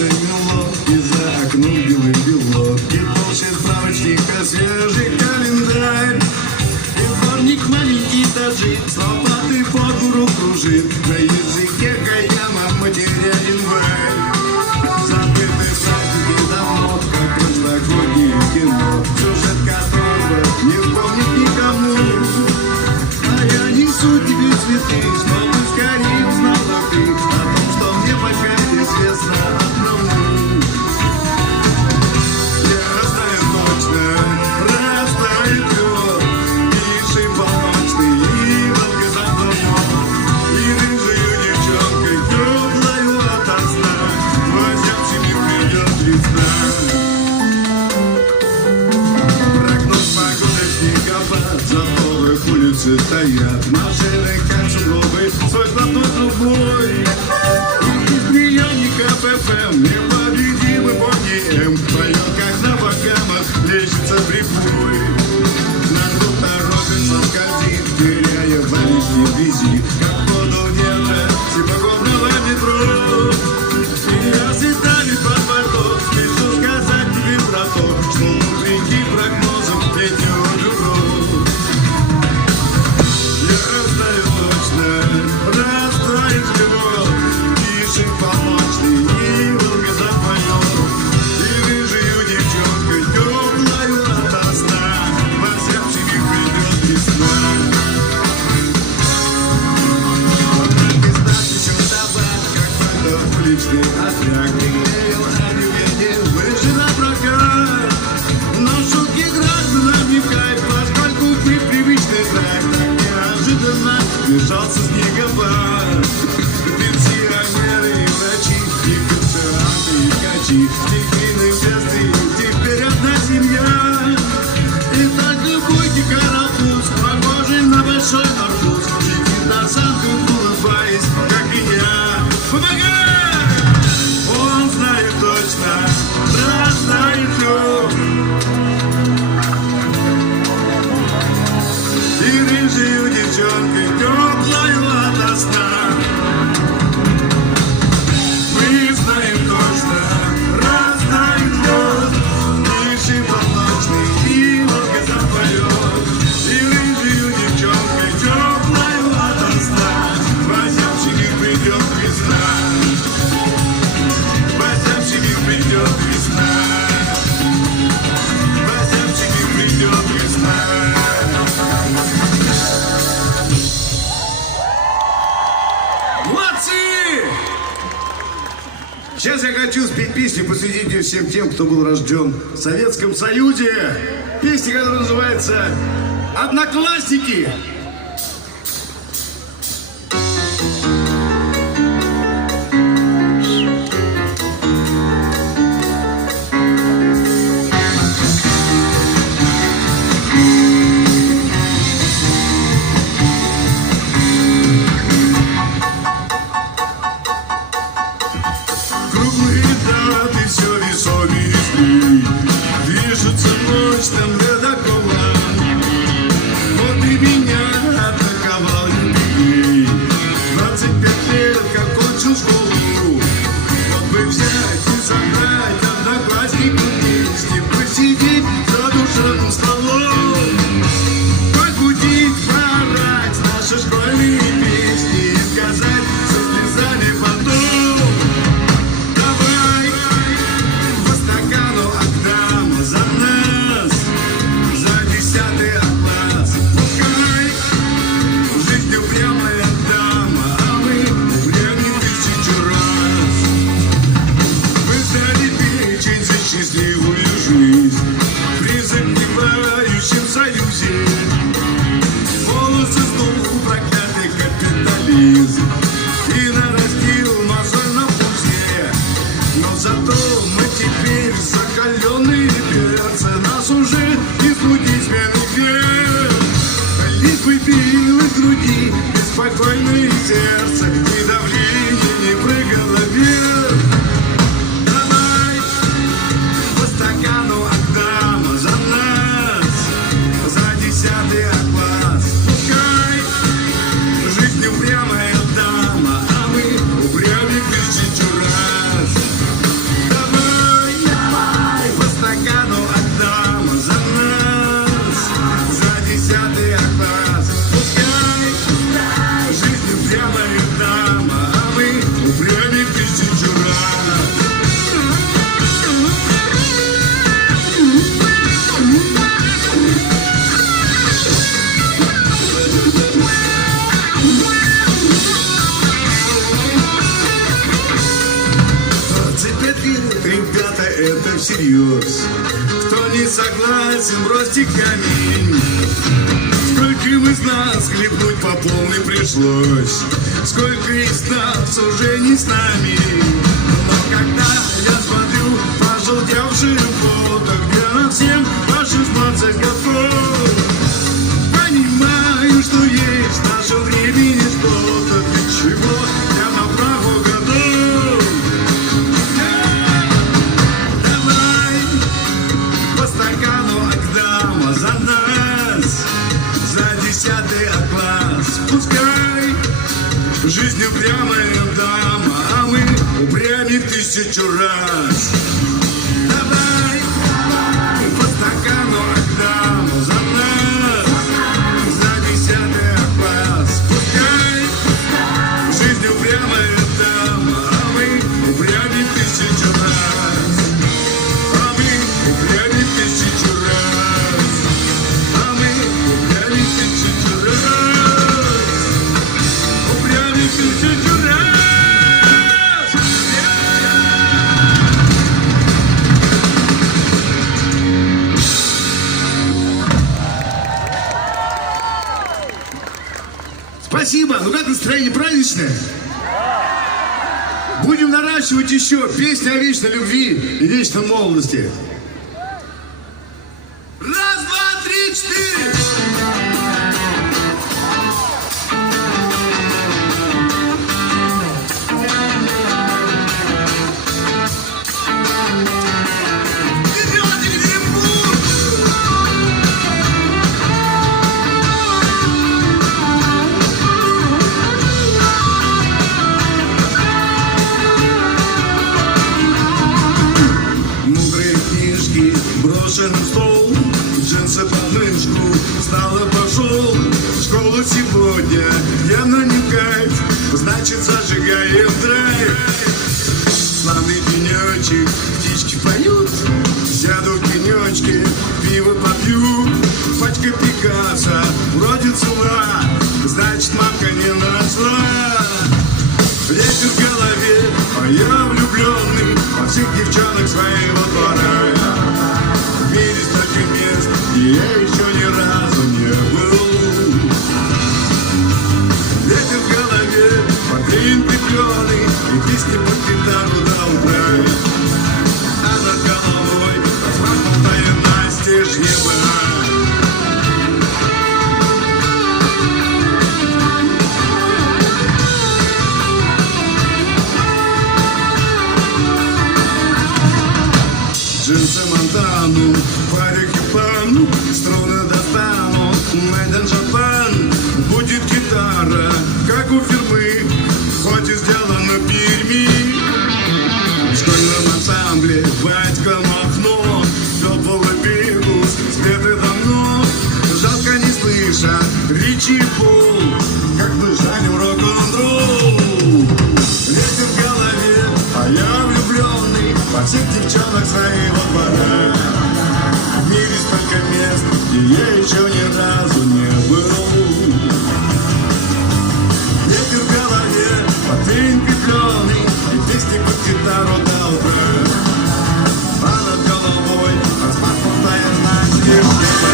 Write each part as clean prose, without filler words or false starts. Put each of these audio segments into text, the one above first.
сердце мело, и за окном белый-бело, и толще справочника свежий календарь. И дворник маленький таджик с лопатой по двору кружит, на языке каяма материален вай. Забытые праздники давно, как прошлогоднее кино, сюжет которого не вспомнит никому. А я несу тебе цветы, чтобы скорее узнала ты о том, что мне пока известно одному. Я знаю точно, растает лед, тиший полночный и волгозападной, и рыжую девчонкой теплою ото сна возявшими придет весна. Прогноз погоды снегопад, заторы улицы стоят, машины как сугробы, свой платной трубой. И из приемника ФМ непобедимый Бонни М поет, как на богамах лечится прибой. На дороге соскользит, теряя в лишней вблизи, как воду ветра зимогорного метро. И я светами под пальто спешу сказать тебе про то, что вопреки прогнозам летнего бюро. Я знаю точно, растает лед, тише полночный и волга запоет, и рыжую девчонкой теплою ото сна возявшими придет весна. Пиздат еще табак, как фото уличный отряд, приклеил объявление, вышли на прокат. Но шутки гражданам не в кайф, поскольку мы привычный трек, так неожиданно вмешался снегопад. Пенсионеры и врачи, и пациенты, и качи, стихийные бедствия, теперь одна семья. И только буйки карапуз, похожий на большой арбуз, летит на санку, улыбаясь, как и я. Помогай! Он знает точно, растает лед, и рыжую девчонкой теплою ото сна. Мы знаем точно, растает лед, тише полночный и волга запоет, и рыжую девчонкой теплою ото сна возявшими придет весна. Возявшими придет весна. Возявшими придет весна. Молодцы! Сейчас я хочу спеть песню, посвятить ее всем тем, кто был рожден в Советском Союзе. Песня, которая называется «Одноклассники». Круглые даты все весомее дней, движется ночь там ледокола. Вот и меня атаковал юбилей, 25 лет, как кончил школу. Вот бы взять и собрать одноклассников вместе, посидеть за душевным столом, покутить, поорать наши школьные песни и сказать со слезами потом: давай по стакану отдам за нас, за 10 класс. Пускай жизнь упрямая дама, а мы упрямим 1000 раз. Мы стали печень за счастливую жизнь при загнивающем союзе. Волосы сдул проклятый капитализм и нарастил мозоль на пузе. Но зато мы теперь закаленные перцы, нас уже не смутить смены век. Лишь бы било в груди беспокойное сердце, и давление не прыгало вверх. Давай по стакану отдам за нас, за 10 класс. Пускай жизнь упрямая дама, а мы упрямим 1000 раз. всерьез. Кто не согласен, бросьте камень. Скольким из нас хлебнуть по полной пришлось, сколько из нас уже не с нами. Но когда я смотрю пожелтевшие фото, где на всем по 16 годов, понимаю, что есть в нашем времени что-то, для чего я на праву готов. Давай по стакану Агдама за нас, за 10-й класс. Пускай жизнь упрямая дама, а мы упрямее 1000 раз. Давай по стакану Агдама за нас, за 10-й класс. Пускай жизнь упрямая дама, а мы упрямее 1000 раз. А мы упрямее 1000 раз. А мы упрямее 1000 раз. Упрямее 1000 раз. Спасибо. Ну как настроение праздничное? Будем наращивать еще песни о вечной любви и вечной молодости. Раз, два, три, четыре. Брошен в стол, джинсы под мышку, встал и пошел в школу сегодня. Явно не кайф, значит зажигаем драйв. Славный денечек, птички поют, сяду в пенечке, пиво попью. Пачка Пикассо, вроде цела, значит мамка не нашла. Ветер в голове, а я влюбленный во всех девчонок своего двора. В мире столько мест, где я еще ни разу не был. Ветер в голове, портвейн крепленый, и песни под гитару до утра. А над головой распахнутая настежь небо. Джинсы Монтану, парики пан, струны достану, Made in Japan. Будет гитара, как у фирмы, хоть и сделана в Перми. В школьном ансамбле батька Махно, топовый бигус, спеты давно. Жалко не слыша Ричи Пол, как бы жанем рок-н-ролл. Ветер в голове, а я влюбленный во всех девчонок своего двора. В мире столько мест, где я еще ни разу не был. Ветер в голове, портвейн крепленый, и песни под гитару до утра. А над головой распахнутая настежь небо.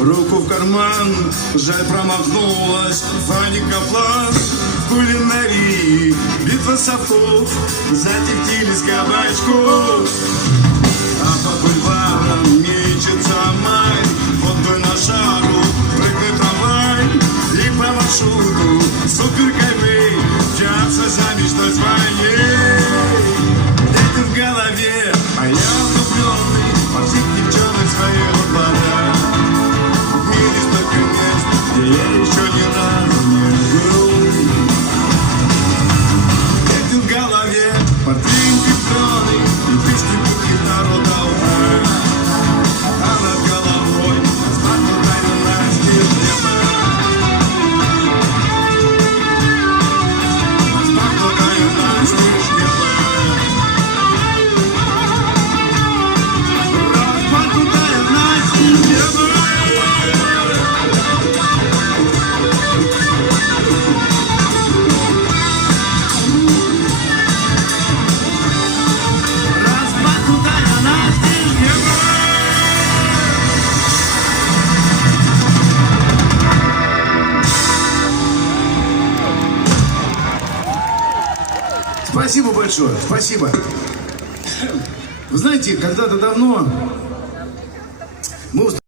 Руку в карман, жаль промахнулась Фанни Каплан. В кулинарии битва совков, затихтились кабачков. А по бульварам мечется май, вот бы на шару прыгнет трамвай. И по маршруту суперкайвей мчатся за мечтой своей. Ветер в голове, а я влюбленный во всех девчонок своего двора. В мире столько мест, где я еще ни разу не был. Ветер в голове, портвейн крепленый, и песни под гитару до утра. А над головой распахнутая спасибо большое, спасибо. Вы знаете, когда-то давно мы